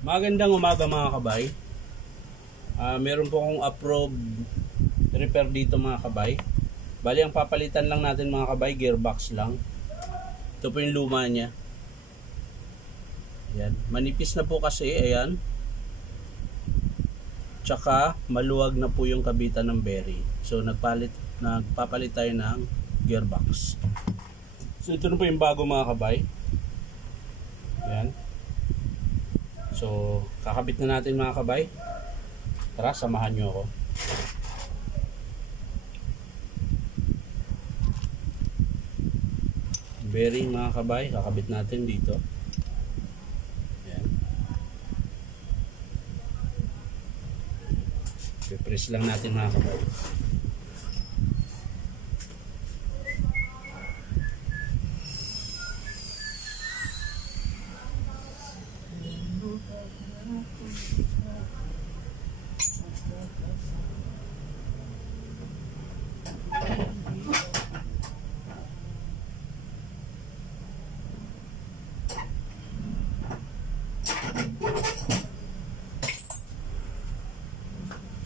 Magandang umaga mga kabay. Meron po akong approved repair dito mga kabay. Bali ang papalitan lang natin mga kabay, gearbox lang. Ito po yung luma niya. Ayan. Manipis na po kasi, ayan. Tsaka maluwag na po yung kabitan ng bearing. So nagpapalit tayo ng gearbox. So ito na po yung bago mga kabay. Ayan. So, kakabit na natin mga kabay. Tara, samahan nyo ako. Bearing mga kabay, kakabit natin dito. Ayan. I-press lang natin mga kabay.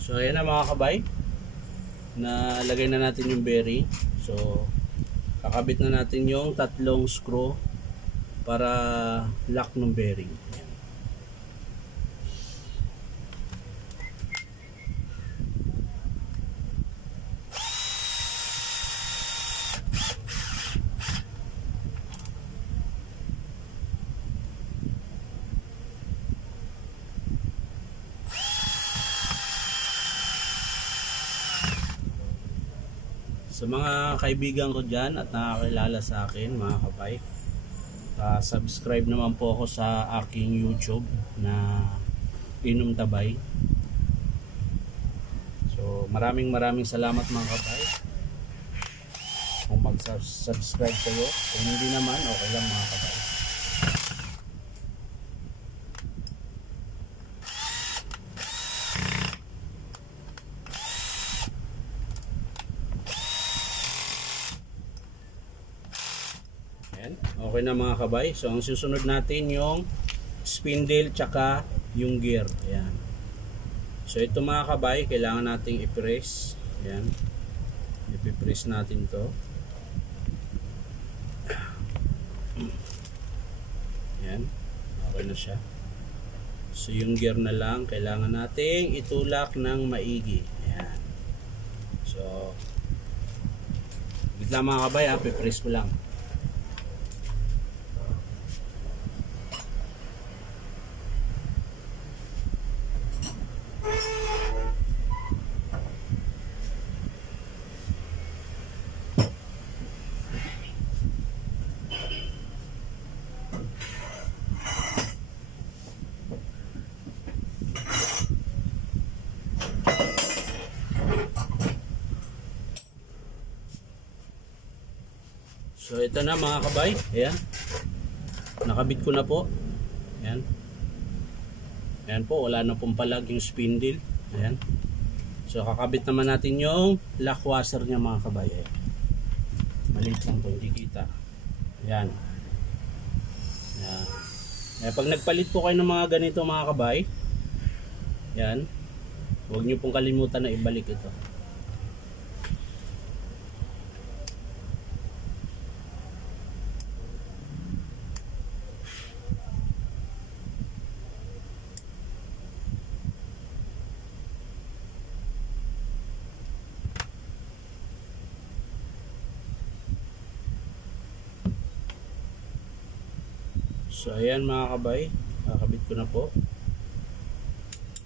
So ayan na mga kabay, nalagay na natin yung bearing. So kakabit na natin yung tatlong screw para lock ng bearing. Ayan. Sa mga kaibigan ko dyan at nakakilala sa akin mga kabay, subscribe naman po ako sa aking YouTube na Inom Tabay. So maraming salamat mga kabay kung mag-subscribe kayo. Kung hindi naman, okay lang mga kabay. Okay na mga kabay. So ang susunod natin yung spindle tsaka yung gear. Ayan. So ito mga kabay, kailangan nating i-press. Ayan. I-press natin to. Ayan. Okay na siya. So yung gear na lang, kailangan nating itulak ng maigi. Ayan. So bigla mga kabay, i-press ko lang. So ito na mga kabay, ayan. Nakabit ko na po. Ayan. Ayan po, wala na pong palag yung spindle. Ayan. So kakabit naman natin yung lock washer niya mga kabay. Ayan. Maliit lang po, hindi kita. Ayan. Ayan. Ayan. Pag nagpalit po kayo ng mga ganito mga kabay, ayan, huwag nyo pong kalimutan na ibalik ito. So ayan mga kabay, kakabit ko na po.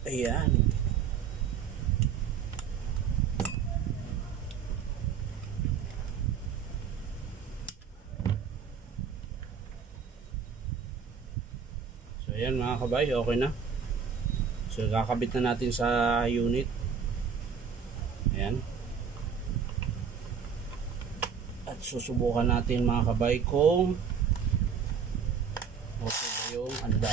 Ayan. So ayan mga kabay, okay na. So kakabit na natin sa unit. Ayan. At susubukan natin mga kabay kung okay ba yung anda.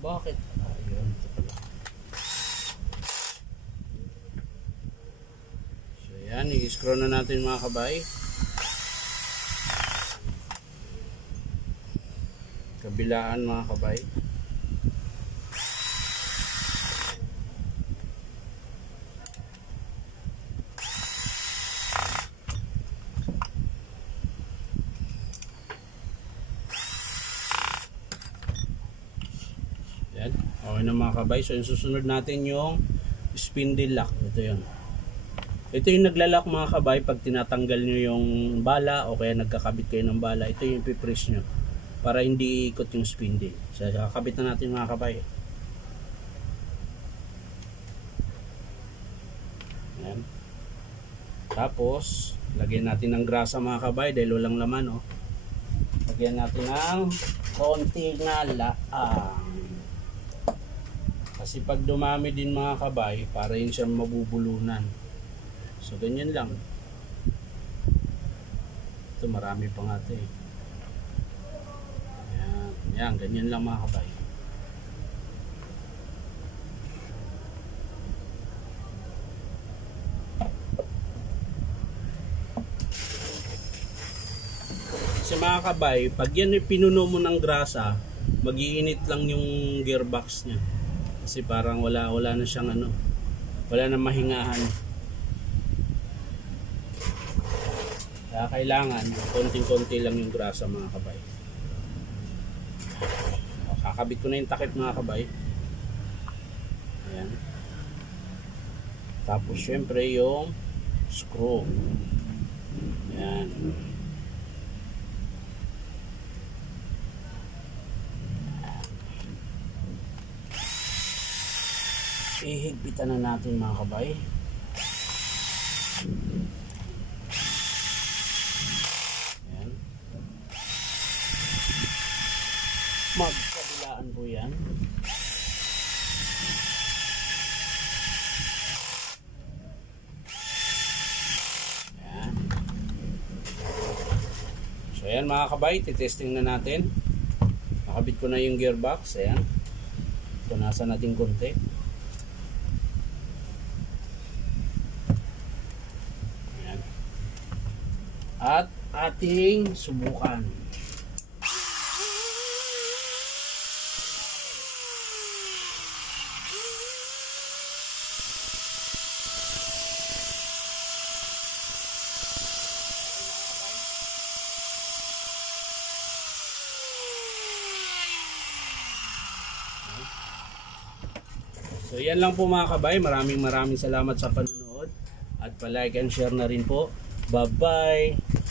Bakit? Ayun, ito pala. So Ayan, i-screw na natin mga kabay. Kabilaan mga kabay. Ayan, okay na mga kabay. So yung susunod natin yung spindle lock. Ito yun. Ito yung naglalak mga kabay pag tinatanggal nyo yung bala o kaya nagkakabit kayo ng bala. Ito yung ipipress nyo para hindi ikot yung spindle. So kakabit na natin mga kabay. Ayan. Tapos lagyan natin ng grasa mga kabay dahil walang laman. Lagyan natin ng konti na laang. Kasi pag dumami din mga kabay, para yun siyang mabubulunan. So ganyan lang. Ito marami pa nga ito eh. Ayan, yan, ganyan lang mga kabay. Kasi mga kabay, pag yan ay pinuno mo ng grasa, mag-iinit lang yung gearbox niya. Kasi parang wala na siyang wala na mahingahan. Kaya kailangan konting-konti lang yung grasa mga kabay. Kakabit ko na yung takip mga kabay. Ayan. Tapos syempre yung screw. Ayan. Ihigpitan na natin mga kabay. Ayan. Magkabilaan po yan. Ayan. So ayan mga kabay, titesting na natin. Nakabit ko na yung gearbox. Ayan. Punasan natin konti. At ating subukan. So yan lang po mga kabay. Maraming salamat sa panonood. At pa-like and share na rin po. Bye-bye!